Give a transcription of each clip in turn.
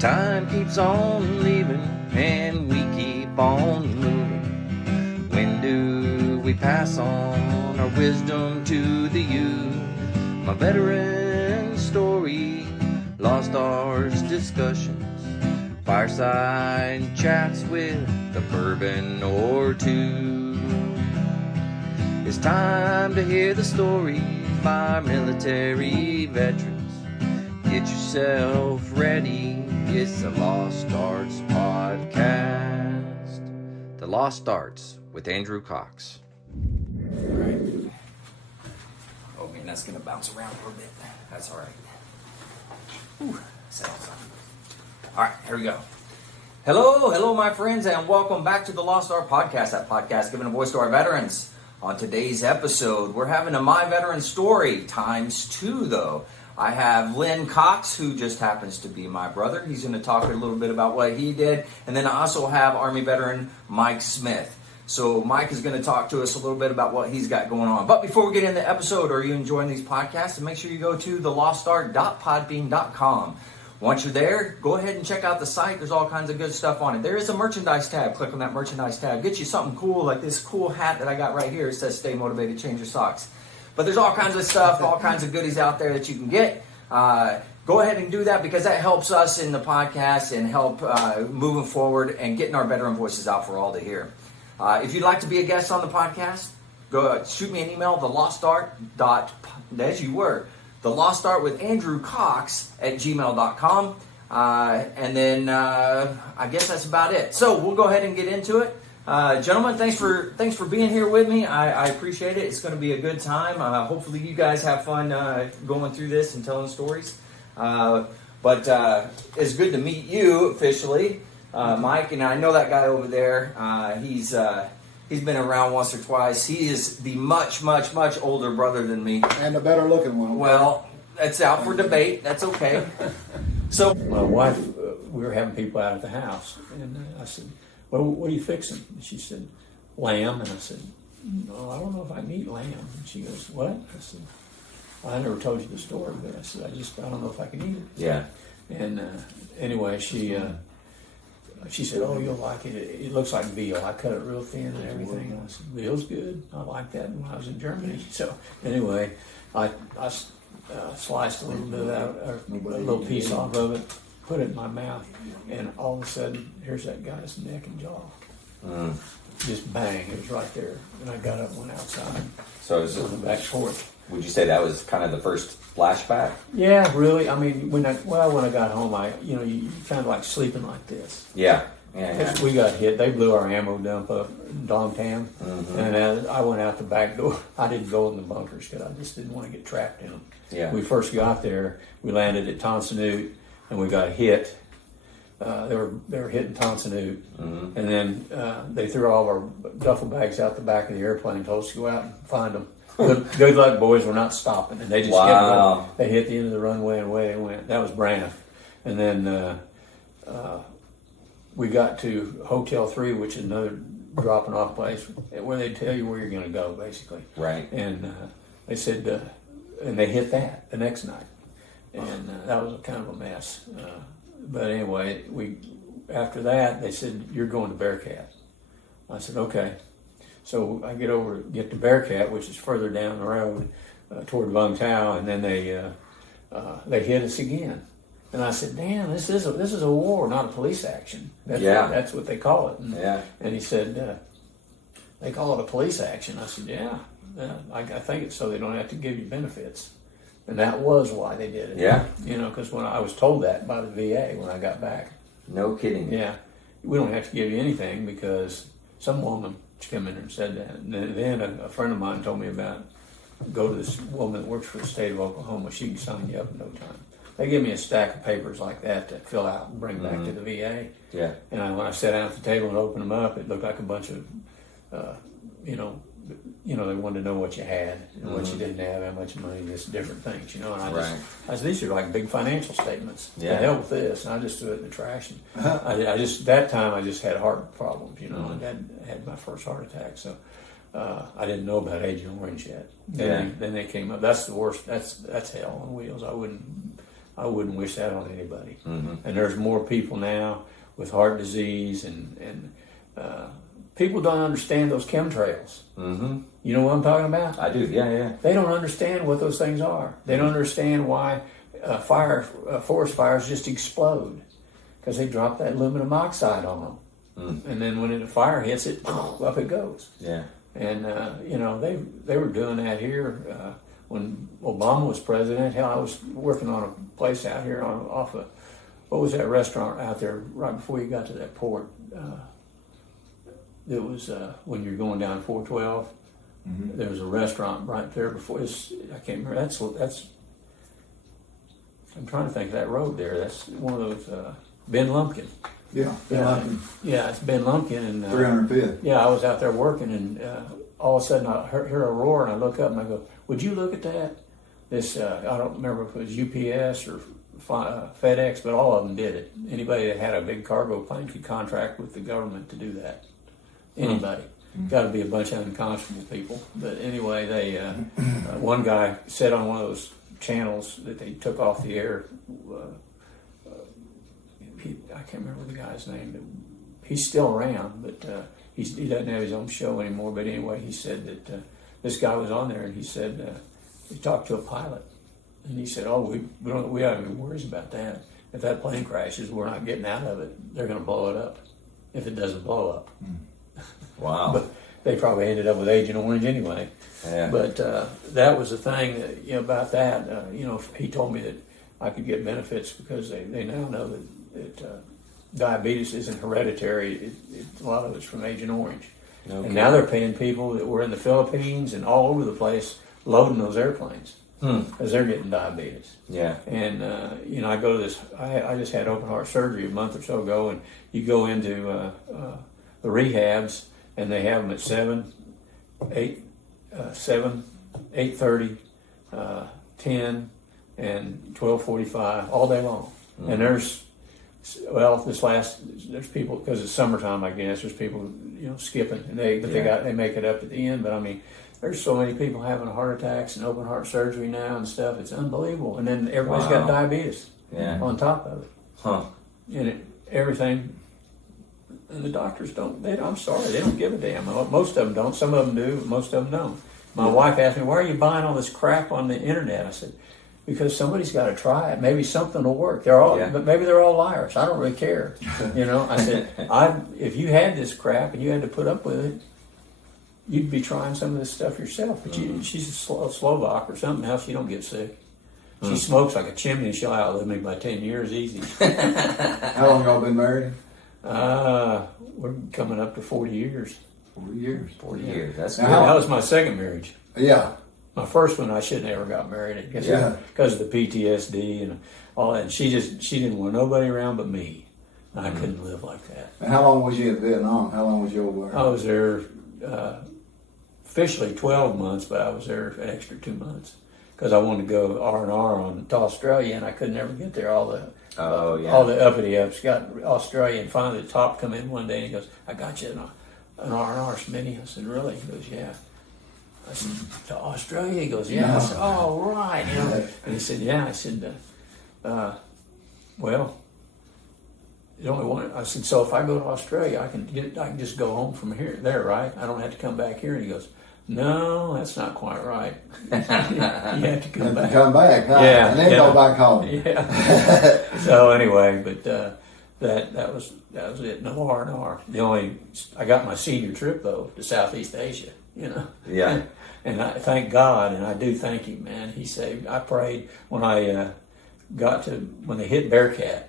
Time keeps on leaving and we keep on moving. When do we pass on our wisdom to the youth? My veteran story, lost arts discussions, fireside chats with a bourbon or two. It's time to hear the story by military veterans. Get yourself ready. It's the Lost Arts Podcast. The Lost Arts with Andrew Cox. All right. Oh man, that's gonna bounce around a little bit. That's all right. Whew, sounds all right, here we go. Hello, my friends, and welcome back to the Lost Art Podcast. That podcast giving a voice to our veterans. On today's episode, we're having a My Veteran Story ×2, though. I have Lynn Cox, who just happens to be my brother. He's going to talk a little bit about what he did. And then I also have Army veteran Mike Smith. So Mike is going to talk to us a little bit about what he's got going on. But before we get into the episode, are you enjoying these podcasts? And make sure you go to thelostart.podbean.com. Once you're there, go ahead and check out the site. There's all kinds of good stuff on it. There is a merchandise tab. Click on that merchandise tab. Get you something cool like this cool hat that I got right here. It says Stay Motivated, Change Your Socks. But there's all kinds of stuff, all kinds of goodies out there that you can get. Go ahead and do that because that helps us in the podcast and help moving forward and getting our veteran voices out for all to hear. If you'd like to be a guest on the podcast, go shoot me an email, thelostart with Andrew Cox @gmail.com. And then I guess that's about it. So we'll go ahead and get into it. Gentlemen, thanks for being here with me. I appreciate it. It's going to be a good time. Hopefully you guys have fun going through this and telling stories. But it's good to meet you officially, Mike. And I know that guy over there. He's been around once or twice. He is the much older brother than me. And a better looking one. Well, that's out for debate. That's okay. So my wife, we were having people out at the house, and I said, well, what are you fixing? And she said, lamb. And I said, no, I don't know if I can eat lamb. And she goes, what? I said, I never told you the story, but I said, I don't know if I can eat it. yeah. And anyway, she said, oh, you'll like it. It looks like veal. I cut it real thin and everything. And I said, veal's good. I liked that when I was in Germany. So anyway, I sliced a little bit of that, or a little piece off of it, put it in my mouth, and all of a sudden, here's that guy's neck and jaw. Just bang, it was right there. And I got up and went outside. So on the back porch. would you say that was kind of the first flashback? Yeah, really. I mean, when I got home, you kind of like sleeping like this. Yeah. We got hit. They blew our ammo dump up in Dongtan, and I went out the back door. I didn't go in the bunkers because I just didn't want to get trapped in them. Yeah. We first got there. We landed at Tonsanut, and we got hit. They were hitting Tonsanut, and then they threw all of our duffel bags out the back of the airplane. Told us to go out and find them. Good luck, boys. We're not stopping, and they just kept going. They hit the end of the runway, and away they went. That was Braniff, and then. We got to Hotel 3, which is another dropping off place, where they tell you where you're going to go, basically. Right. And they said, and they hit that the next night. And that was kind of a mess. But anyway, after that, they said, you're going to Bearcat. I said, okay. So I get to Bearcat, which is further down the road toward Vung Tau, and then they hit us again. And I said, "Damn, this is a war, not a police action." That's what they call it. And he said, "They call it a police action." I said, "Yeah, I think it's so they don't have to give you benefits." And that was why they did it. Yeah. Because when I was told that by the VA when I got back. No kidding. Yeah, we don't have to give you anything because some woman came in and said that. And then a friend of mine told me about go to this woman that works for the state of Oklahoma. She can sign you up in no time. They give me a stack of papers like that to fill out and bring back to the VA. Yeah. And when I sat down at the table and opened them up, it looked like a bunch of, they wanted to know what you had and what you didn't have, how much money, just different things, And I said, these are like big financial statements. Yeah. To hell with this. And I just threw it in the trash. And that time I just had heart problems, and had my first heart attack. So I didn't know about Agent Orange yet. Then they came up. That's the worst. That's hell on wheels. I wouldn't wish that on anybody. Mm-hmm. And there's more people now with heart disease, and people don't understand those chemtrails. Mm-hmm. You know what I'm talking about? I do. Yeah. They don't understand what those things are. They don't understand why forest fires just explode, because they drop that aluminum oxide on them. And then when the fire hits it, up it goes. Yeah. And they were doing that here when Obama was president. Hell, I was working on a place out here off of, what was that restaurant out there right before you got to that port? It was when you're going down 412. Mm-hmm. There was a restaurant right there before. I can't remember. That's. I'm trying to think of that road there. That's one of those Ben Lumpkin. Yeah. Yeah, it's Ben Lumpkin, and 305th. yeah, I was out there working, and all of a sudden I hear a roar, and I look up and I go, "Would you look at that?" This I don't remember if it was UPS or FedEx, but all of them did it. Anybody that had a big cargo plane could contract with the government to do that. Anybody. Got to be a bunch of unconscionable people. But anyway, they one guy said on one of those channels that they took off the air. I can't remember the guy's name, but he's still around, but he doesn't have his own show anymore. But anyway, he said that this guy was on there, and he said he talked to a pilot, and he said, "Oh, we don't even worry about that. If that plane crashes, we're not getting out of it. They're going to blow it up. If it doesn't blow up." Wow. But they probably ended up with Agent Orange anyway. Yeah. But that was the thing that, about that. He told me that I could get benefits because they now know that diabetes isn't hereditary. A lot of it's from Agent Orange. Okay. And now they're paying people that were in the Philippines and all over the place loading those airplanes because they're getting diabetes. Yeah. And, I go to this, I just had open heart surgery a month or so ago, and you go into the rehabs, and they have them at 7, 8:30, 10, and 12:45 all day long. And there's people, because it's summertime, I guess, there's people, skipping, and they make it up at the end. But I mean, there's so many people having heart attacks and open heart surgery now and stuff. It's unbelievable. And then everybody's got diabetes on top of it. Huh. And everything. And the doctors I'm sorry, they don't give a damn. Most of them don't. Some of them do, but most of them don't. My wife asked me, "Why are you buying all this crap on the internet?" I said, "Because somebody's got to try it. Maybe something will work. But maybe they're all liars. I don't really care." I said, if you had this crap and you had to put up with it, you'd be trying some of this stuff yourself. But she's a Slovak or something. How she don't get sick? She smokes like a chimney. She'll outlive me by 10 years easy. How long y'all been married? We're coming up to 40 years. 40 years. 40 years. That's Now, good. That was my second marriage. Yeah. My first one, I should never got married because of the PTSD and all that. And she didn't want nobody around but me. I couldn't live like that. And how long was you in Vietnam? How long was your war? I was there officially 12 months, but I was there an extra 2 months because I wanted to go R&R to Australia, and I could never get there. All the uppity ups got Australia, and finally the top come in one day and he goes, "I got you an R&R, Smitty." I said, "Really?" He goes, "Yeah." I said, "To Australia?" He goes, "Yeah." I said, "Oh, right." And he said, "Yeah." I said, "Well, there's only one." I said, "So if I go to Australia, I can just go home from there, right? I don't have to come back here." And he goes, "No, that's not quite right. You have to come back." Come back, huh? Yeah, And then go back home. Yeah. So anyway, but that was it. No R&R. I got my senior trip though to Southeast Asia. Yeah. And I thank God, and I do thank Him, man. He saved. I prayed when I when they hit Bearcat.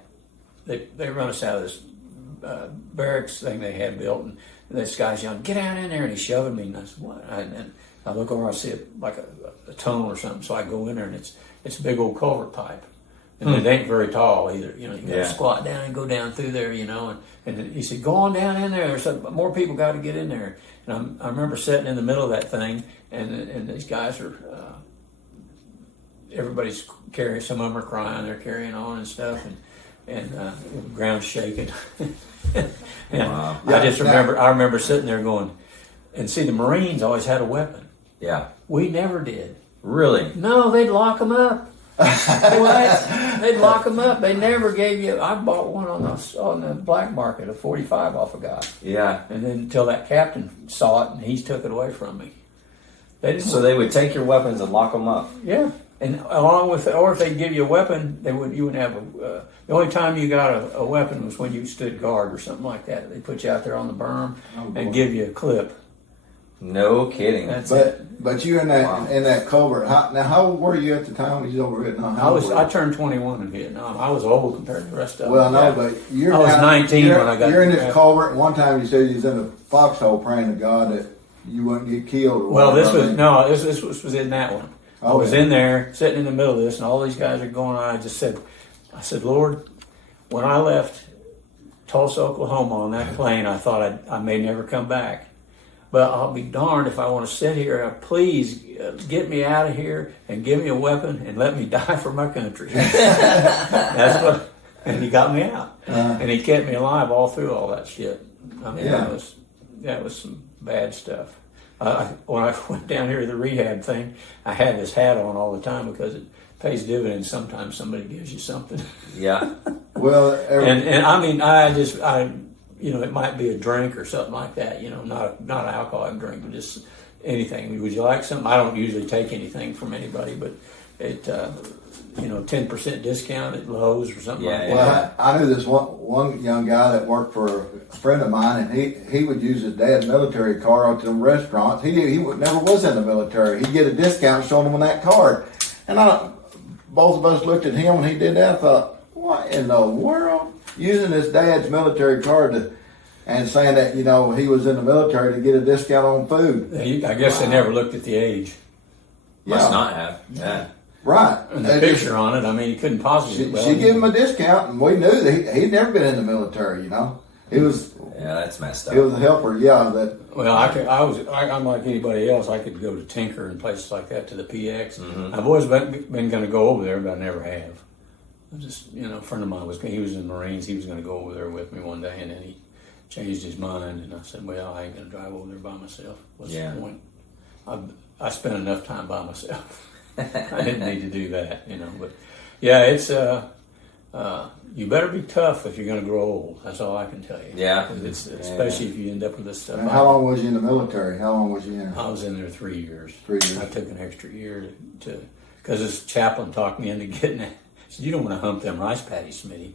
They run us out of this barracks thing they had built, and this guy's yelling, "Get down in there!" And he's shoving me, and I said, "What?" And I look over, I see like a tunnel or something. So I go in there, and it's a big old culvert pipe, and it ain't very tall either. You got to squat down and go down through there, And he said, "Go on down in there. There's more people got to get in there." And I remember sitting in the middle of that thing, and these guys are. Everybody's carrying. Some of them are crying. They're carrying on and stuff, and the ground's shaking. Wow. I remember sitting there going, and see, the Marines always had a weapon. Yeah. We never did. Really? No, they'd lock them up. What? They'd lock them up. They never gave you. I bought one on the black market, a 45 off a guy, Yeah. and then until that captain saw it and he took it away from me. They didn't. So they would take your weapons and lock them up. Yeah, and along with, or if they give you a weapon, you wouldn't have a. The only time you got a weapon was when you stood guard or something like that. They put you out there on the berm and give you a clip. No kidding. That's it. But you in that culvert. How old were you at the time when you was over Vietnam? I turned 21 in Vietnam. I was old compared to the rest of them. Well, no, but you're. I was 19 when I got. You're in this drafted. culvert. And one time you said you was in a foxhole praying to God that you wouldn't get killed. Or Well, whatever. this was in that one. I was Okay. in there sitting in the middle of this, and all these guys are going on. I said, Lord, when I left Tulsa, Oklahoma on that plane, I thought I may never come back. But I'll be darned if I want to sit here. Please get me out of here and give me a weapon and let me die for my country. That's what. And he got me out, and he kept me alive all through all that shit. I mean, Yeah. that was some bad stuff. When I went down here to the rehab thing, I had this hat on all the time because it pays dividends. Sometimes somebody gives you something, Yeah. Well, and I mean, it might be a drink or something like that. Not an alcoholic drink, but just anything. Would you like something? I don't usually take anything from anybody, but it 10% discount at Lowe's or something like that. Well, I knew this one young guy that worked for a friend of mine, and he would use his dad's military card out to them restaurants. He never was in the military. He'd get a discount showing him on that card. And both of us looked at him when he did that. I thought, what in the world? Using his dad's military card and saying that he was in the military to get a discount on food. I guess they never looked at the age. Must not have. Yeah. Right. And the picture on it, I mean, you couldn't possibly. She gave him a discount, and we knew that he'd never been in the military. He was. Yeah, that's messed up. He was a helper. Yeah. That. Well, I'm like anybody else. I could go to Tinker and places like that to the PX. I've always been going to go over there, but I never have. A friend of mine he was in the Marines. He was going to go over there with me one day, and then he changed his mind, and I said, "Well, I ain't going to drive over there by myself. What's the point? I spent enough time by myself. I didn't need to do that, But yeah, it's you better be tough if you're going to grow old. That's all I can tell you. Yeah. Especially if you end up with this stuff. And how long was you in the military? How long was you in? I was in there 3 years. 3 years. I took an extra year because this chaplain talked me into getting it. He said, "You don't want to hump them rice patties, Smitty."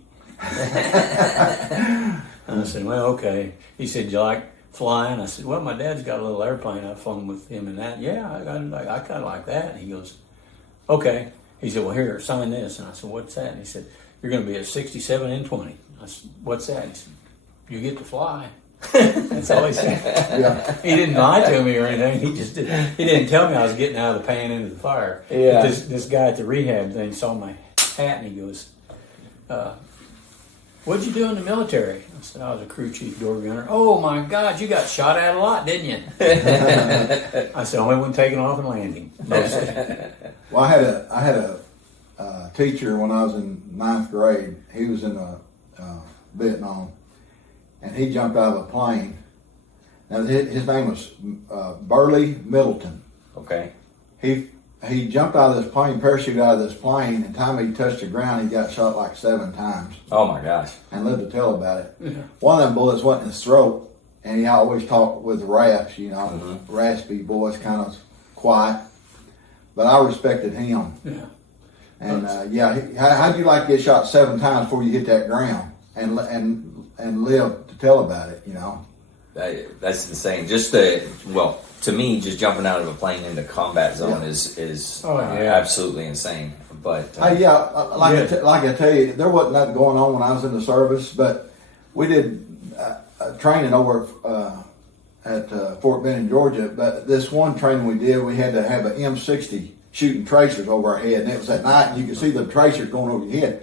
And I said, "Well, okay." He said, "You like flying?" I said, "Well, my dad's got a little airplane. I've flown with him in that." "Yeah, I kind of like that." And he goes, "Okay." He said, "Well, here, sign this." And I said, "What's that?" And he said, "You're going to be at 67 and 20. I said, "What's that?" He said, "You get to fly." That's all he said. Yeah. He didn't lie to me or anything. He didn't tell me I was getting out of the pan into the fire. Yeah. But this guy at the rehab thing saw my hat and he goes, "What'd you do in the military?" I said, "I was a crew chief door gunner." "Oh my God, you got shot at a lot, didn't you?" I said, "Only when taking off and landing." Well, I had a teacher when I was in 9th grade. He was in Vietnam, and he jumped out of a plane. Now his name was Burley Middleton. Okay. He jumped out of this plane, parachuted out of this plane, and the time he touched the ground, he got shot like 7 times Oh my gosh. and lived to tell about it. Yeah. One of them bullets went in his throat, and he always talked with rasp, raspy voice, kind of quiet. But I respected him. Yeah. And how'd you like to get shot 7 times before you hit that ground and live to tell about it? That's insane. To me, just jumping out of a plane into combat zone is absolutely insane. But like I tell you, there wasn't nothing going on when I was in the service, but we did training over at Fort Benning, Georgia. But this one training we did, we had to have an M60 shooting tracers over our head, and it was at night, and you could see the tracers going over your head.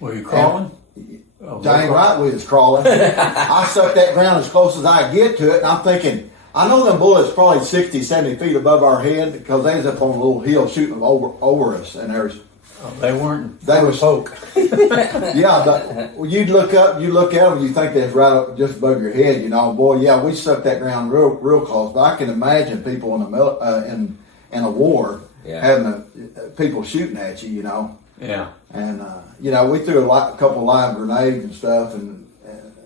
Were you crawling? Dang right we was crawling. I sucked that ground as close as I could get to it, and I'm thinking, I know them bullets probably 60, 70 feet above our head because they was up on a little hill shooting them over us, and there's. They weren't. They was poke. Yeah, but you'd look up, you look at them, you think that's right up just above your head, Boy, yeah, we sucked that ground real close. But I can imagine people in a war. Yeah. having people shooting at you, you know. Yeah. And you know, we threw a couple live grenades and stuff, and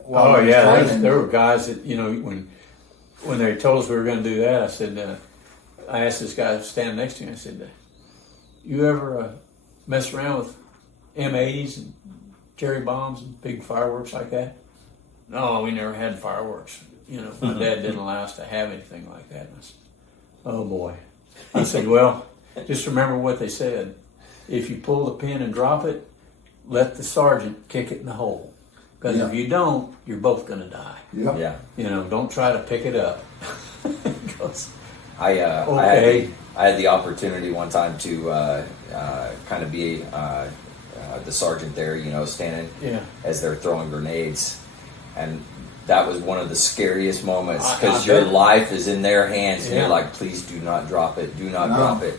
Oh yeah, training. there were guys that when they told us we were going to do that, I said, I asked this guy standing next to me, I said, "You ever mess around with M80s and cherry bombs and big fireworks like that?" "No, we never had fireworks. My dad didn't allow us to have anything like that." And I said, "Oh boy." I said, "Well, just remember what they said. If you pull the pin and drop it, let the sergeant kick it in the hole. Because if you don't, you're both going to die. Yeah. Yeah. Don't try to pick it up." Goes, I Okay. I had the opportunity one time to kind of be the sergeant there, standing Yeah. as they're throwing grenades, and that was one of the scariest moments I because your bet. life is in their hands, and Yeah. you're like, please do not drop it, do not No. drop it.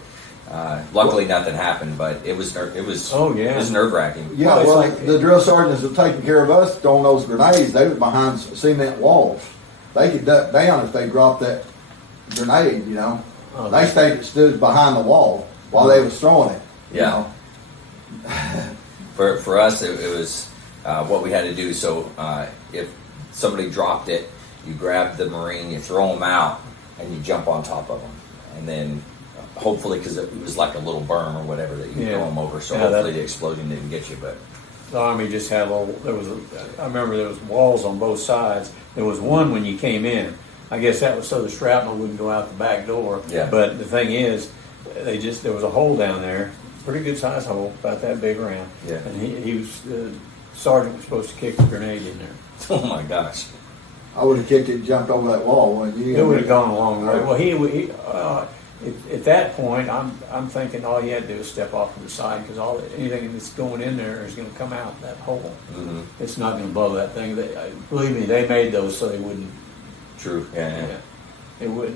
Luckily, nothing happened, but it was Oh, yeah. it was nerve wracking. Yeah, Well, well, it's like- the drill sergeants were taking care of us throwing those grenades. They was behind cement walls. They could duck down if they dropped that grenade, you know. Oh, They stood behind the wall while they was throwing it. you Yeah. know. For us, it was what we had to do. So if somebody dropped it, you grab the Marine, you throw them out, and you jump on top of them. And then hopefully, because it was like a little berm or whatever that you Yeah. throw them over, so Yeah, hopefully that- the explosion didn't get you. But the Army just had I remember there was walls on both sides. There was one when you came in. I guess that was so the shrapnel wouldn't go out the back door. Yeah. But the thing is, there was a hole down there, pretty good sized hole, about that big around. Yeah. And the sergeant was supposed to kick the grenade in there. oh my gosh, I would have kicked it and jumped over that wall, wouldn't you? It would have gone a long way. Well, he at that point, I'm thinking all you had to do is step off to the side because anything that's going in there is going to come out that hole. Mm-hmm. It's not going to blow that thing. Believe me, they made those so they wouldn't. true, yeah. It would.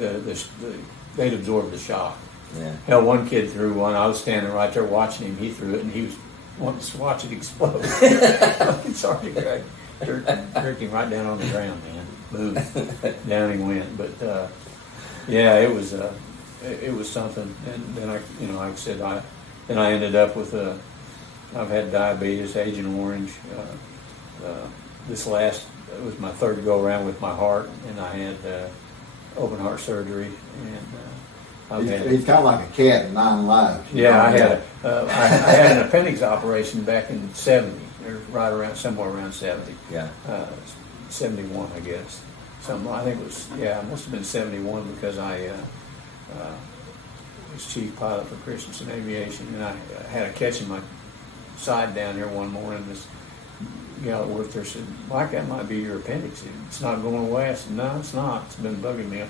They'd absorb the shock. Yeah. Hell, one kid threw one. I was standing right there watching him. He threw it, and he was wanting to watch it explode. Sorry, Greg. Jerked him right down on the ground, man. Boom. Down he went. But yeah, it was something. And then like I said, then I ended up with I've had diabetes, Agent Orange. It was my third go around with my heart, and I had open heart surgery, and He's kind of like a cat in 9 lives. you yeah, know? I had I had an appendix operation back in '70, or somewhere around '70, Yeah. 71, I guess. I think it was, it must have been '71 because I was chief pilot for Christensen Aviation, and I had a catch in my side down here one morning. This gal that worked there said, "Mike, that might be your appendix. It's not going away." I said, "No, it's not. It's been bugging me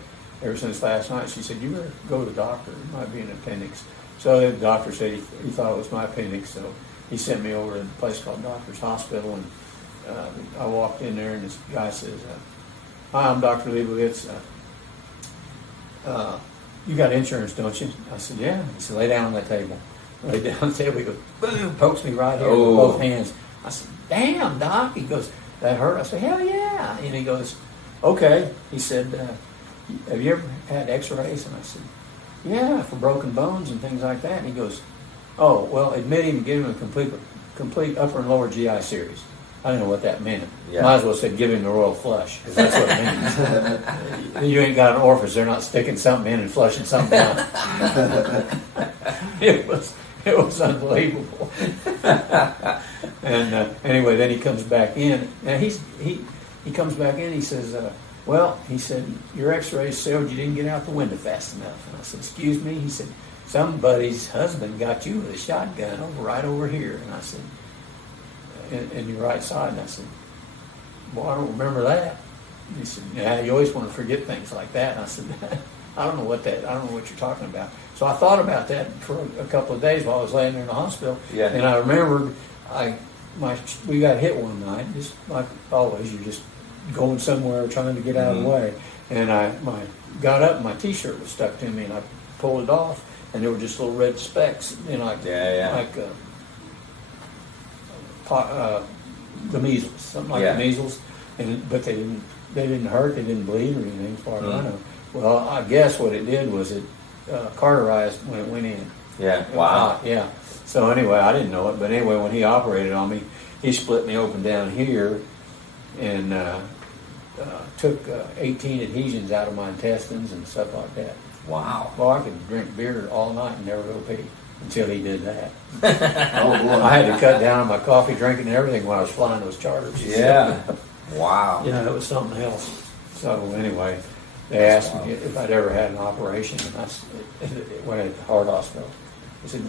ever since last night." She said, "You better go to the doctor. It might be an appendix." So the doctor said he thought it was my appendix, so he sent me over to a place called Doctor's Hospital, and I walked in there, and this guy says, "Hi, I'm Dr. Leibovitz. You got insurance, don't you?" I said, "Yeah." He said, "Lay down on that table." I lay down on the table. He goes, boom, pokes me right here with Oh. both hands. I said, "Damn, Doc." He goes, "That hurt?" I said, "Hell yeah." And he goes, "Okay." He said, "Have you ever had x-rays?" And I said, "Yeah, for broken bones and things like that." And he goes, "Oh, well, admit him and give him a complete upper and lower GI series." I didn't know what that meant. Yeah. Might as well said give him the royal flush, because that's what it means. You ain't got an orifice. They're not sticking something in and flushing something out. It was unbelievable. And anyway, then he comes back in. Now he comes back in. He says, "Well," he said, "your X-rays showed you didn't get out the window fast enough." And I said, "Excuse me?" He said, "Somebody's husband got you with a shotgun right over here." And I said, in your right side. And I said, "Well, I don't remember that." He said, "Yeah, you always want to forget things like that." And I said, I don't know what you're talking about." So I thought about that for a couple of days while I was laying there in the hospital. Yeah. And I remembered we got hit one night, just like always, you're just going somewhere trying to get out of the way. And I got up and my t-shirt was stuck to me, and I pulled it off, and there were just little red specks, like the measles, something like the measles, but they didn't hurt, they didn't bleed or anything, as far as I know. Well, I guess what it did was it cauterized when it went in. Yeah. Wow. Yeah. So anyway, I didn't know it, but anyway, when he operated on me, he split me open down here and took 18 adhesions out of my intestines and stuff like that. Wow. Well, I could drink beer all night and never go pee until he did that. Oh boy. I had to cut down on my coffee drinking and everything when I was flying those charters. Yeah. Wow. You know, it was something else. So anyway, they asked me if I'd ever had an operation, and when at the heart hospital. I said,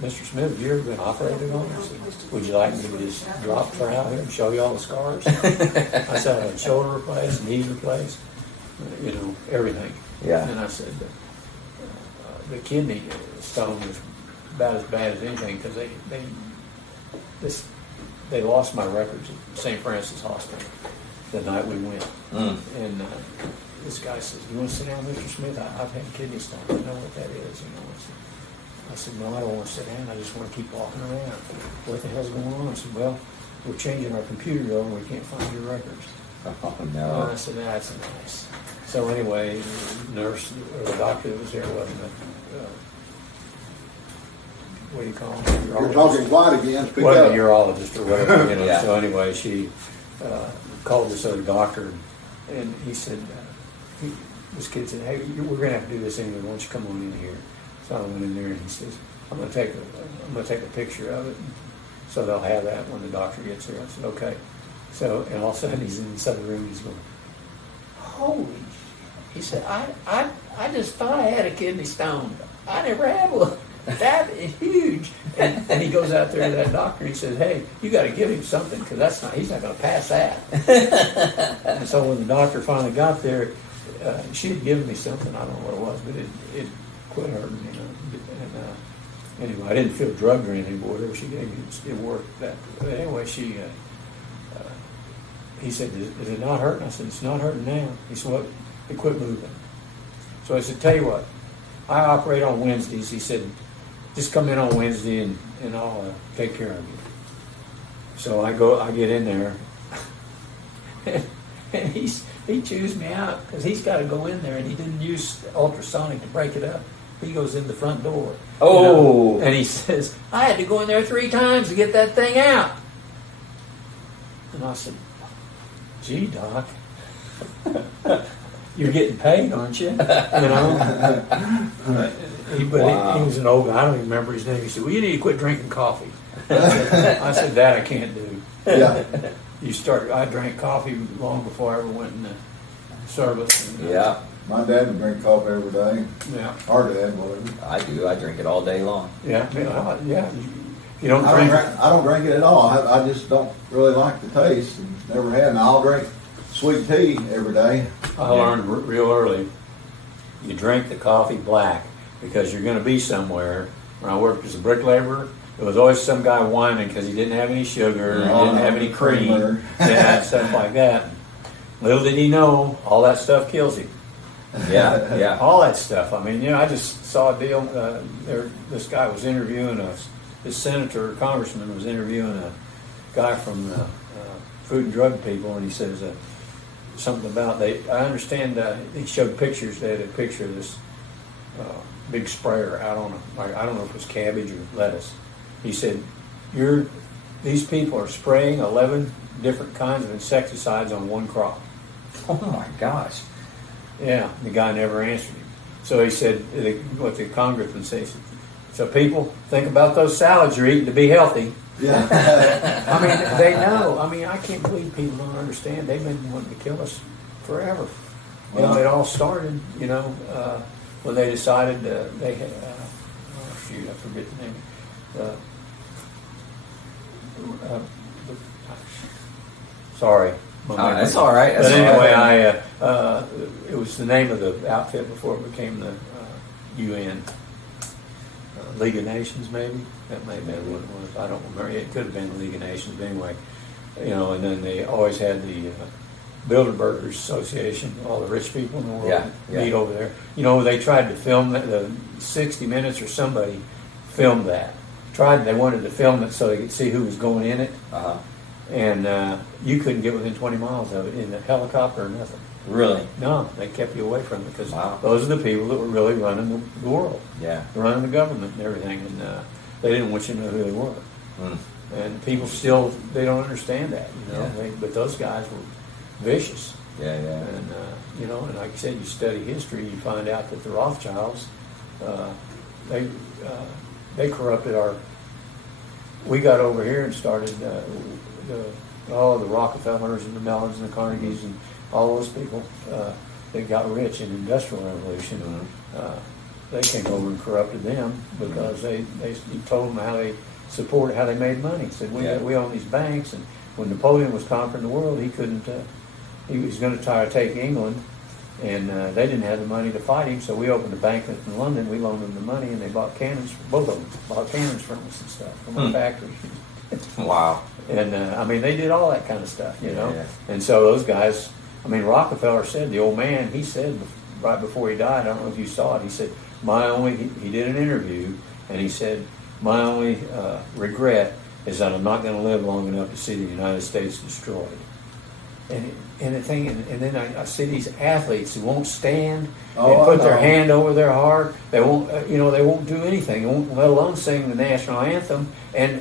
Mr. Smith, have you ever been operated on? I said, would you like me to just drop her out here and show you all the scars? I said, I had shoulder replaced, knees replaced, you know, everything. Yeah. And I said, the kidney stone was about as bad as anything because they lost my records at St. Francis Hospital the night we went. And this guy says, you want to sit down, Mr. Smith? I've had kidney stone. I know what that is. You know, I said, no, I don't want to sit down. I just want to keep walking around. What the hell's going on? I said, well, we're changing our computer though, and we can't find your records. Oh And no. I said, that's nice. So anyway, the nurse or the doctor that was there wasn't what do you call him? You're talking quiet again. Speak Wasn't up. a urologist or whatever, you know. Yeah. So anyway, she called this other doctor, and he said, this kid said, hey, we're going to have to do this anyway. Why don't you come on in here? So I went in there, and he says, I'm going to take a picture of it, so they'll have that when the doctor gets here. I said, okay. So, and all of a sudden he's inside the room. He's going, holy! He said, I just thought I had a kidney stone. I never had one. That is huge. And he goes out there to that doctor and he says, hey, you got to give him something because he's not going to pass that. And so when the doctor finally got there, she had given me something. I don't know what it was, but it quit hurting, you know. And anyway, I didn't feel drugged or anything, but whatever she gave me, it worked. But anyway, he said, is it not hurting? I said, it's not hurting now. He said, well, it quit moving. So I said, tell you what, I operate on Wednesdays. He said, just come in on Wednesday and I'll take care of you. So I get in there, and he chews me out because he's got to go in there, and he didn't use ultrasonic to break it up. He goes in the front door. Oh. You know, and he says, I had to go in there 3 times to get that thing out. And I said, gee, Doc, you're getting paid, aren't you? You know? He was an old guy. I don't even remember his name. He said, well, you need to quit drinking coffee. I said, that I can't do. Yeah. I drank coffee long before I ever went in the service. And, Yeah. My dad would drink coffee every day. Yeah. Our dad, whatever. I do. I drink it all day long. Yeah. Yeah. You don't drink. I don't drink it at all. I just don't really like the taste. And never had. And I'll drink sweet tea every day. I learned real early, you drink the coffee black because you're going to be somewhere. When I worked as a brick laborer, there was always some guy whining because he didn't have any sugar, he didn't have any cream, creamer. yeah, stuff like that. Little did he know, all that stuff kills him. Yeah. Yeah. All that stuff. I mean, I just saw a deal. This guy was interviewing this senator or congressman was interviewing a guy from Food and Drug people, and he says something about I understand. He showed pictures. They had a picture of this big sprayer out on I don't know if it was cabbage or lettuce. He said, these people are spraying 11 different kinds of insecticides on one crop. Oh my gosh. Yeah, the guy never answered him. So he said, what the congressman said, so people, think about those salads you're eating to be healthy. Yeah. I mean, they know. I mean, I can't believe people don't understand. They've been wanting to kill us forever. You know, it all started, when they decided they had, I forget the name. Sorry. That's all right. That's But all anyway, right. it was the name of the outfit before it became the UN. League of Nations, maybe? That may have been what it was. I don't remember. It could have been the League of Nations, but anyway. And then they always had the Bilderbergers Association, all the rich people in the world meet over there. They tried to film the 60 Minutes or somebody filmed that. They wanted to film it so they could see who was going in it. Uh-huh. And you couldn't get within 20 miles of it in a helicopter or nothing. Really? No, they kept you away from it because Wow. those are the people that were really running the world, Yeah. running the government and everything, and they didn't want you to know who they were. Mm. And people still, they don't understand that, you know. Yeah. But those guys were vicious. Yeah, yeah. And, you know, and like I said, you study history, you find out that the Rothschilds, they corrupted we got over here and started the Rockefellers and the Mellons and the Carnegies and all those people that got rich in the Industrial Revolution. They came over and corrupted them because they told them how they made money. Said we own these banks, and when Napoleon was conquering the world, he couldn't. He was going to try to take England, and they didn't have the money to fight him. So we opened a bank in London. We loaned them the money, and they bought cannons. Both of them bought cannons from us and stuff from our factories. Wow. And I mean, they did all that kind of stuff, you know. Yeah. And so those guys, I mean, Rockefeller said, the old man, he said right before he died, I don't know if you saw it, he said, he did an interview, and he said, my only regret is that I'm not going to live long enough to see the United States destroyed. And then I see these athletes who won't stand and put their hand over their heart. They won't, they won't do anything. They won't, let alone sing the national anthem. And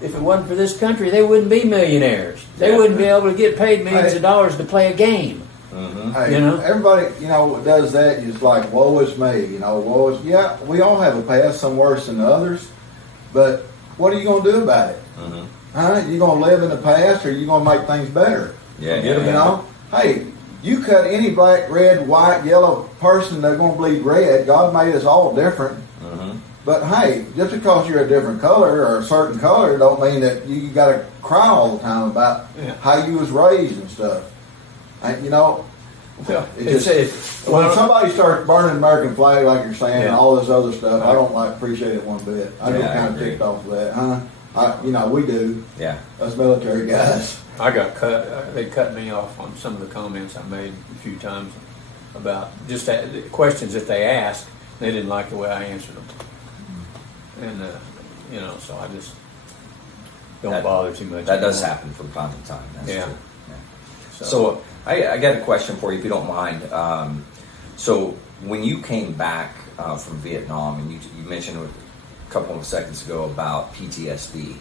if it wasn't for this country, they wouldn't be millionaires. They wouldn't be able to get paid millions of dollars to play a game. Mm-hmm. Hey, You know? everybody, does that is like, woe is me, yeah, we all have a past, some worse than others, but what are you going to do about it? Mm-hmm. Huh? You going to live in the past, or are you going to make things better? Yeah. Hey, you cut any black, red, white, yellow person, they're going to bleed red. God made us all different. Mm-hmm. But hey, just because you're a different color or a certain color don't mean that you got to cry all the time about how you was raised and stuff. And, when somebody starts burning the American flag like you're saying and all this other stuff, I don't appreciate it one bit. I get kind of ticked off of that, huh? We do. Yeah. Us military guys. I got cut. They cut me off on some of the comments I made a few times about just the questions that they asked. They didn't like the way I answered them, and so I just don't bother too much. That does anymore. happen from time to time. That's Yeah. true. Yeah. So I got a question for you, if you don't mind. So when you came back from Vietnam, and you mentioned a couple of seconds ago about PTSD,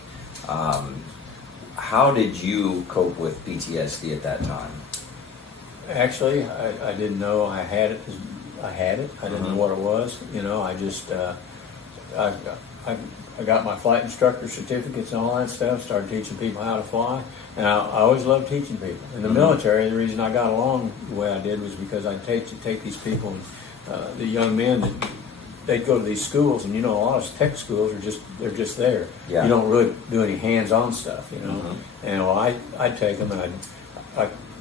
how did you cope with PTSD at that time? Actually, I didn't know I had it. I didn't know what it was. I just I got my flight instructor certificates and all that stuff. Started teaching people how to fly, and I always loved teaching people. In the military, the reason I got along the way I did was because I'd take these people, the young men that they'd go to these schools, and a lot of tech schools they're just there. Yeah. You don't really do any hands-on stuff, And I'd take them, and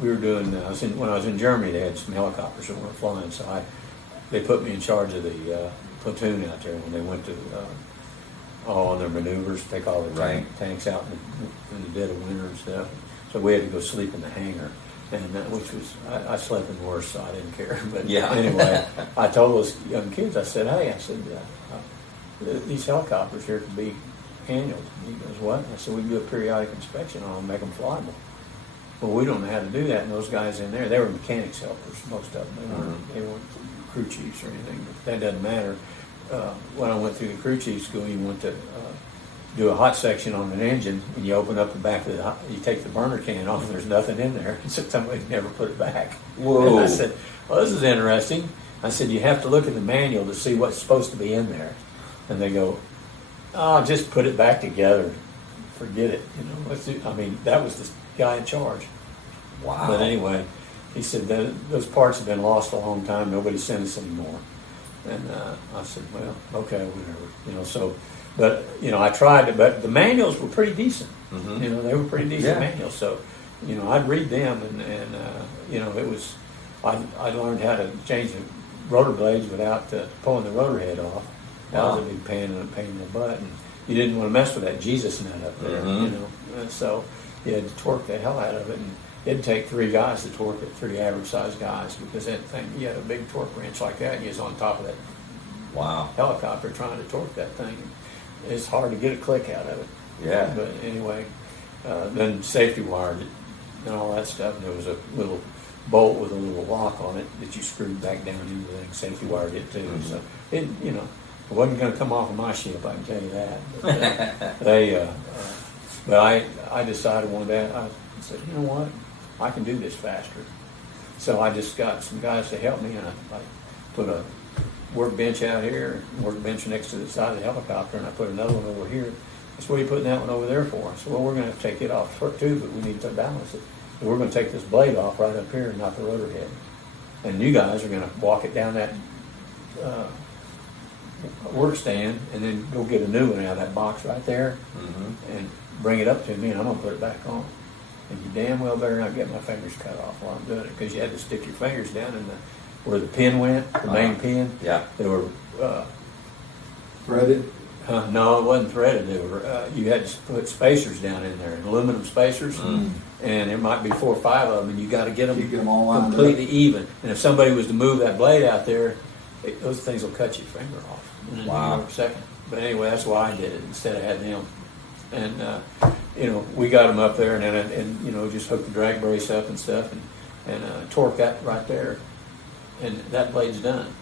we were doing. When I was in Germany, they had some helicopters that weren't flying, so they put me in charge of the platoon out there when they went to on their maneuvers, take all the tanks out in the dead of winter and stuff. So we had to go sleep in the hangar, and which was I slept in worse, so I didn't care. But anyway, I told those young kids, I said, these helicopters here could be annual. He goes, what? I said, we can do a periodic inspection on them, make them flyable. Well, we don't know how to do that, and those guys in there, they were mechanics helpers, most of them. They weren't crew chiefs or anything, but that doesn't matter. When I went through the crew chief school, you went to do a hot section on an engine, and you open up the back of you take the burner can off, and there's nothing in there. So somebody never put it back. Whoa. And I said, well, this is interesting. I said, you have to look at the manual to see what's supposed to be in there. And they go, just put it back together. Forget it. That was the guy in charge. Wow. But anyway, he said that those parts have been lost a long time. Nobody sends us anymore. And I said, well, okay, whatever. But I tried it. But the manuals were pretty decent. Mm-hmm. They were pretty decent manuals. So, I'd read them, and it was. I learned how to change the rotor blades without pulling the rotor head off. That was a big pain in the butt, and you didn't want to mess with that Jesus nut up there, And so you had to torque the hell out of it, and it'd take 3 guys to torque it, 3 average-sized guys, because that thing, you had a big torque wrench like that, and you was on top of that helicopter trying to torque that thing. It's hard to get a click out of it. Yeah. But anyway, then safety wired it and all that stuff, and there was a little bolt with a little lock on it that you screwed back down into the thing, safety wired it too. So it, you know, it wasn't going to come off of my ship, I can tell you that. But, but I decided one day, I said, you know what, I can do this faster. So I just got some guys to help me, and I put a workbench out here, workbench next to the side of the helicopter, and I put another one over here. I said, what are you putting that one over there for? I said, well, we're going to have to take it off too, but we need to balance it. And we're going to take this blade off right up here and not the rotor head. And you guys are going to walk it down that work stand and then go get a new one out of that box right there and bring it up to me, and I'm going to put it back on. And you damn well better not get my fingers cut off while I'm doing it, because you had to stick your fingers down in where the pin went, the main pin. Yeah. They were Threaded. no, it wasn't threaded. They were you had to put spacers down in there, aluminum spacers, and there might be 4 or 5 of them, and you got to get them, You get 'em all lined completely even. And if somebody was to move that blade out there, those things will cut your finger off in a second. But anyway, that's why I did it instead of had them. And you know, we got them up there, and you know, just hooked the drag brace up and stuff, and torque that right there, and that blade's done.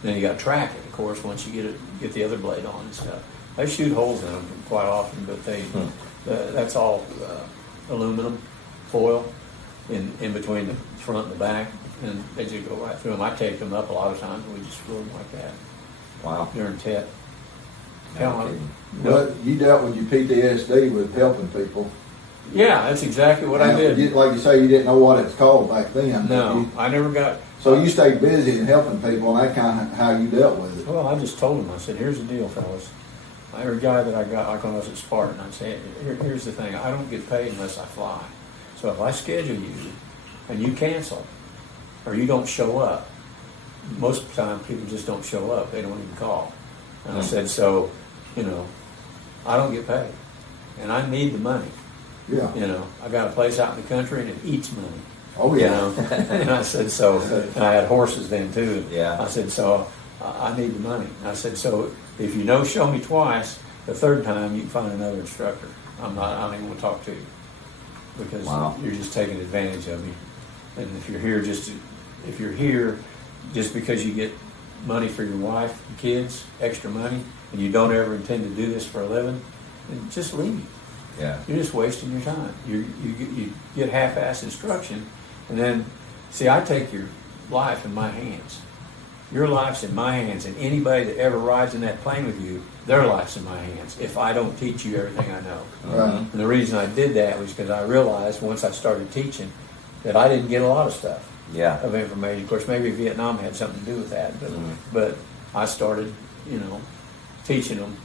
Then you got to track it, of course, once you get the other blade on and stuff. They shoot holes in them quite often, but that's all aluminum foil in between the front and the back, and they just go right through them. I taped them up a lot of times, and we just flew them like that. Wow. During TET. But you dealt with your PTSD with helping people. Yeah, that's exactly what I did. Like you say, you didn't know what it's called back then. No, I never got. So you stayed busy and helping people, and that kind of how you dealt with it. Well, I just told him, I said, here's the deal, fellas. Every guy that I got, like when I was at Spartan, I'd say, here's the thing, I don't get paid unless I fly. So if I schedule you and you cancel or you don't show up, most of the time people just don't show up. They don't even call. And I said, so, you know, I don't get paid. And I need the money. Yeah. You know, I got a place out in the country and it eats money. Oh You yeah. know? And I said, so, and I had horses then too. Yeah. I said, so I need the money. I said, so if you show me twice, the third time you can find another instructor. I don't even want to talk to you, because you're just taking advantage of me. And if you're here just because you get money for your wife and kids, extra money, and you don't ever intend to do this for a living, then just leave. Yeah. You're just wasting your time. You get half-ass instruction, and then, see, I take your life in my hands. Your life's in my hands, and anybody that ever rides in that plane with you, their life's in my hands if I don't teach you everything I know. Right. And the reason I did that was because I realized once I started teaching that I didn't get a lot of stuff Yeah. of information. Of course, maybe Vietnam had something to do with that, but I started, teaching them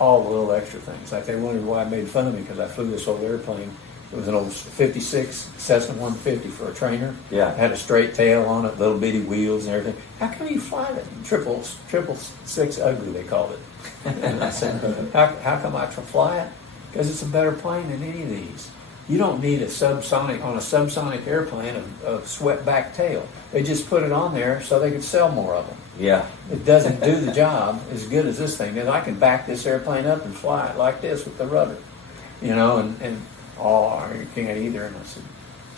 all the little extra things. Like they wondered why I made fun of me because I flew this old airplane. It was an old 56 Cessna 150 for a trainer. Yeah. It had a straight tail on it, little bitty wheels and everything. How come you fly that? Triple six ugly, they called it. And I said, how come I fly it? Because it's a better plane than any of these. You don't need a subsonic airplane, a swept back tail. They just put it on there so they could sell more of them. Yeah. It doesn't do the job as good as this thing. And I can back this airplane up and fly it like this with the rudder, and you can't either. And I said,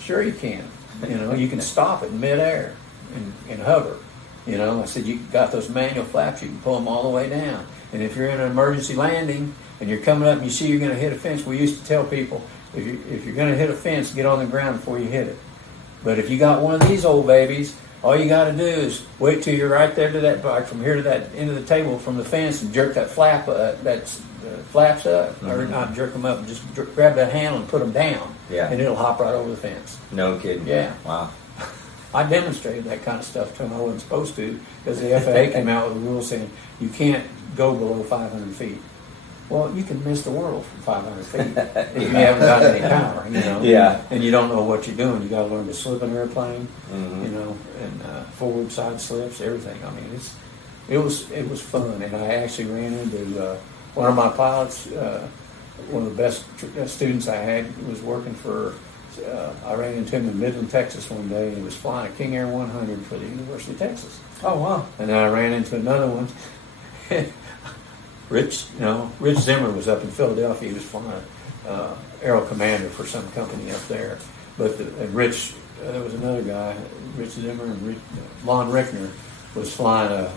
sure you can. You can stop it in midair and hover. I said, you got those manual flaps, you can pull them all the way down. And if you're in an emergency landing and you're coming up and you see you're going to hit a fence, we used to tell people, if you're going to hit a fence, get on the ground before you hit it. But if you got one of these old babies, all you got to do is wait till you're right there to that, from here to that end of the table from the fence, and jerk that flaps up, or not jerk them up, just grab that handle and put them down, and it'll hop right over the fence. No kidding. Yeah. Wow. I demonstrated that kind of stuff to them. I wasn't supposed to, because the FAA came out with a rule saying you can't go below 500 feet. Well, you can miss the world from 500 feet if you haven't got any power, Yeah. And you don't know what you're doing. You got to learn to slip an airplane, and forward side slips, everything. I mean, it was fun, and I actually ran into one of my pilots. One of the best students I had was working for. I ran into him in Midland, Texas one day, and he was flying a King Air 100 for the University of Texas. Oh wow! And then I ran into another one. Rich Zimmer was up in Philadelphia. He was flying Aero Commander for some company up there. But Rich, there was another guy, Rich Zimmer and Lon Rickner was flying a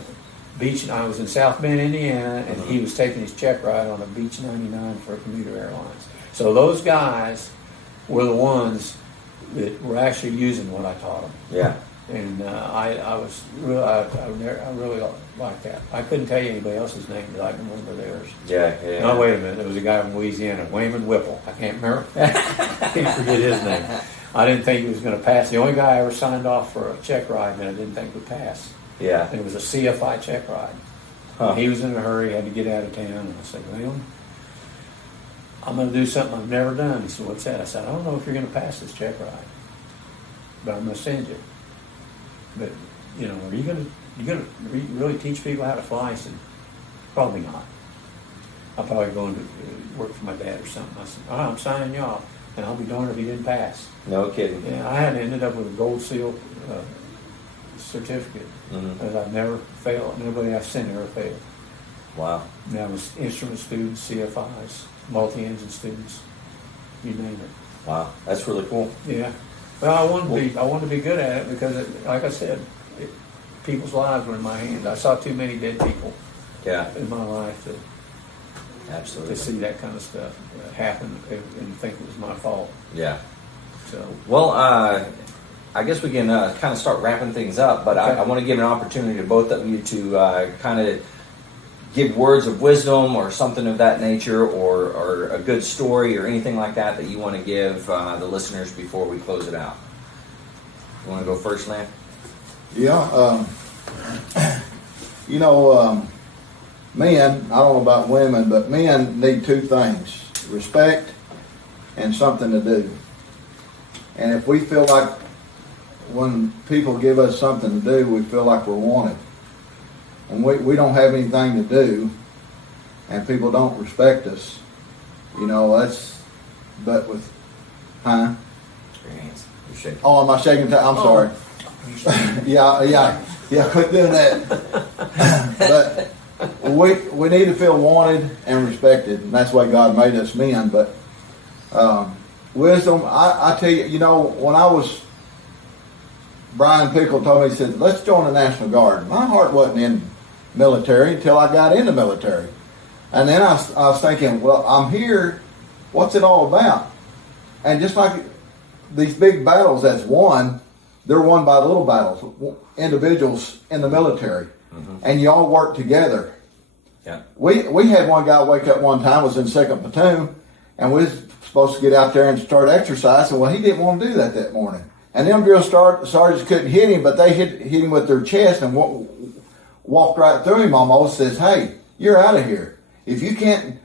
Beach. I was in South Bend, Indiana, and he was taking his check ride on a Beach 99 for Commuter Airlines. So those guys were the ones that were actually using what I taught them. Yeah. And I was really, I really liked that. I couldn't tell you anybody else's name, but I can remember theirs. Yeah. Yeah. No, wait a minute. There was a guy from Louisiana, Wayman Whipple. I can't remember. Can't forget his name. I didn't think he was going to pass. The only guy I ever signed off for a check ride that I didn't think would pass. Yeah. And it was a CFI check ride. Huh. He was in a hurry, had to get out of town. And I said, well, I'm going to do something I've never done. He said, what's that? I said, I don't know if you're going to pass this check ride, but I'm going to send you. But, you know, are you going to really teach people how to fly? He said, probably not. I'll probably go into work for my dad or something. I said, all right, I'm signing you off, and I'll be darned if he didn't pass. No kidding. Yeah, I had ended up with a gold seal certificate because I've never failed. Nobody I've sent ever failed. Wow. And that was instrument students, CFIs, multi-engine students, you name it. Wow. That's really cool. Yeah. Well, I wanted to be good at it because, like I said, people's lives were in my hands. I saw too many dead people Yeah. in my life Absolutely. to see that kind of stuff happen and think it was my fault. Yeah. So, Well, I guess we can kind of start wrapping things up, but Okay. I want to give an opportunity to both of you to kind of give words of wisdom or something of that nature, or a good story or anything like that you want to give the listeners before we close it out. You want to go first, Lamb? Yeah, you know, men, I don't know about women, but men need two things: respect and something to do. And if we feel like when people give us something to do, we feel like we're wanted. And we don't have anything to do, and people don't respect us, you know, but with, huh? Your hands. You're shaking. Oh, am I shaking? I'm sorry. Yeah, quit doing that. But we need to feel wanted and respected, and that's why God made us men. But wisdom, I tell you, you know, when Brian Pickle told me, he said, let's join the National Guard. My heart wasn't in military until I got into military. And then I was thinking, well, I'm here, what's it all about? And just like these big battles that's won, they're won by little battles, individuals in the military. And you all work together. Yeah. We had one guy wake up one time, was in 2nd Platoon, and we was supposed to get out there and start exercising. Well, he didn't want to do that morning. And them drill sergeants couldn't hit him, but they hit him with their chest and walked right through him almost, says, hey, you're out of here. If you can't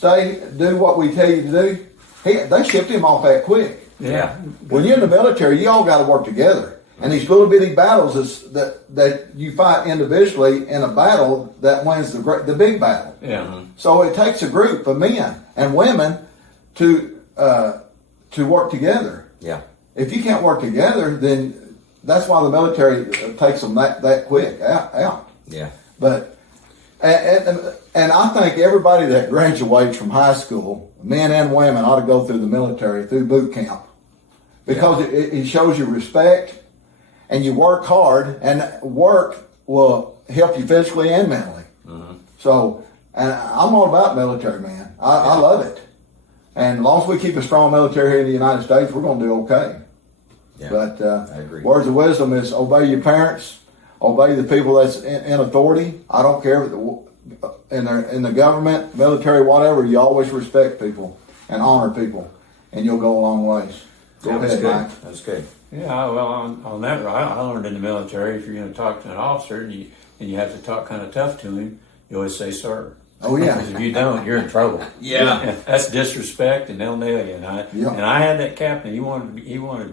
do what we tell you to do, they shipped him off that quick. Yeah. When you're in the military, you all got to work together. And these little bitty battles that you fight individually in a battle that wins the big battle. yeah. So it takes a group of men and women to work together. Yeah. If you can't work together, then that's why the military takes them that quick out. Yeah. But and I think everybody that graduates from high school, men and women, ought to go through the military, through boot camp, because it shows you respect, and you work hard, and work will help you physically and mentally. So, and I'm all about military, man. I love it. And as long as we keep a strong military here in the United States, we're going to do okay. Yeah. But I agree. words of wisdom is obey your parents, obey the people that's in authority. I don't care if in the government, military, whatever. You always respect people and honor people, and you'll go a long ways. Go That's ahead, good. Mike. That's good. Yeah, well, on that, I learned in the military, if you're going to talk to an officer and you have to talk kind of tough to him, you always say, sir. Oh, yeah. Because if you don't, you're in trouble. Yeah. That's disrespect, and they'll nail you. And Yeah. I had that captain. He wanted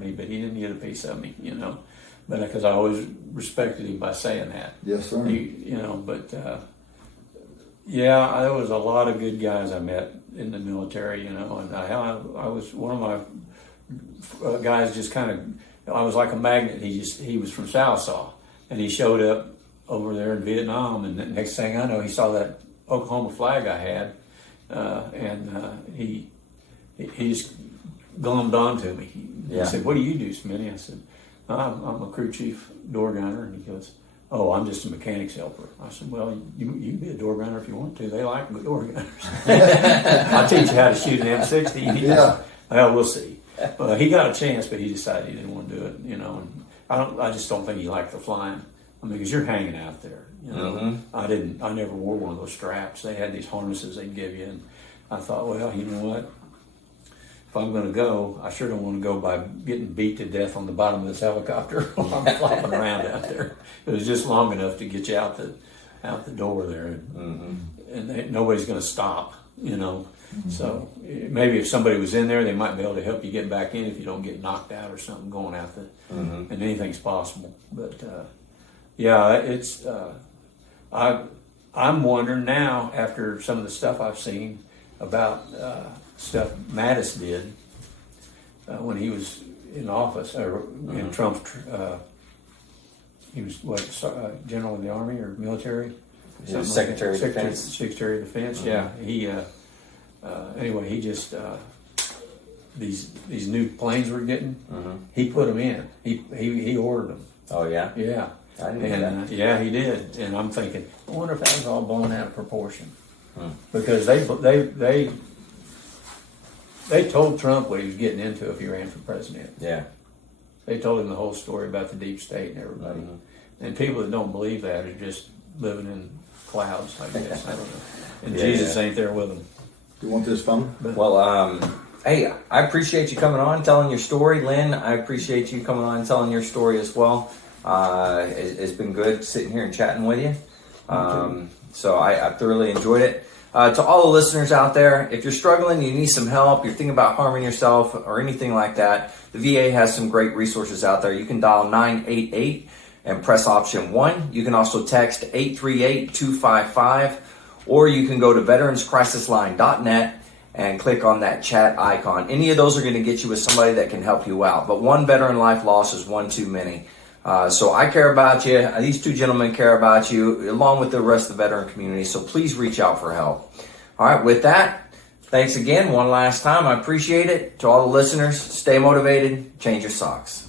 me, but he didn't get a piece of me, you know. But because I always respected him by saying that. Yes, sir. Yeah, there was a lot of good guys I met in the military, you know. And I was one of my guys. Just kind of, I was like a magnet. He was from Southsaw, and he showed up over there in Vietnam. And the next thing I know, he saw that Oklahoma flag I had, and he just glommed onto me. He Yeah. said, "What do you do, Smitty?" I said, I'm a crew chief door gunner. And he goes, "Oh, I'm just a mechanics helper." I said, "Well, you can be a door gunner if you want to. They like door gunners." "I'll teach you how to shoot an M60. Yeah. Well, we'll see. Well, he got a chance, but he decided he didn't want to do it. And I just don't think he liked the flying. I mean, because you're hanging out there. I never wore one of those straps. They had these harnesses they'd give you, and I thought, well, you know what? If I'm going to go, I sure don't want to go by getting beat to death on the bottom of this helicopter while I'm flopping around out there. It was just long enough to get you out the door there, and nobody's going to stop, So maybe if somebody was in there, they might be able to help you get back in if you don't get knocked out or something going out and anything's possible. But yeah, it's I'm wondering now, after some of the stuff I've seen about stuff Mattis did when he was in office, or in Trump's, he was general of the army or military? He was Something Secretary of that. Defense. Secretary of Defense, yeah. He anyway, he just these new planes we're getting, he put them in. He ordered them. Oh yeah. Yeah. I didn't know that. Yeah, he did. And I'm thinking, I wonder if that was all blown out of proportion. Because they told Trump what he was getting into if he ran for president. Yeah. They told him the whole story about the deep state and everybody. And people that don't believe that are just living in clouds, I guess. I don't know. And Yeah, Jesus yeah. ain't there with them. You want this phone? Well, hey, I appreciate you coming on, telling your story, Lynn. I appreciate you coming on, telling your story as well. It's been good sitting here and chatting with you. So I thoroughly enjoyed it. To all the listeners out there, if you're struggling, you need some help, you're thinking about harming yourself or anything like that, the VA has some great resources out there. You can dial 988 and press option 1. You can also text 838-255, or you can go to veteranscrisisline.net and click on that chat icon. Any of those are going to get you with somebody that can help you out. But one veteran life loss is one too many. So I care about you. These two gentlemen care about you, along with the rest of the veteran community. So please reach out for help. All right, with that, thanks again one last time. I appreciate it. To all the listeners, stay motivated, change your socks.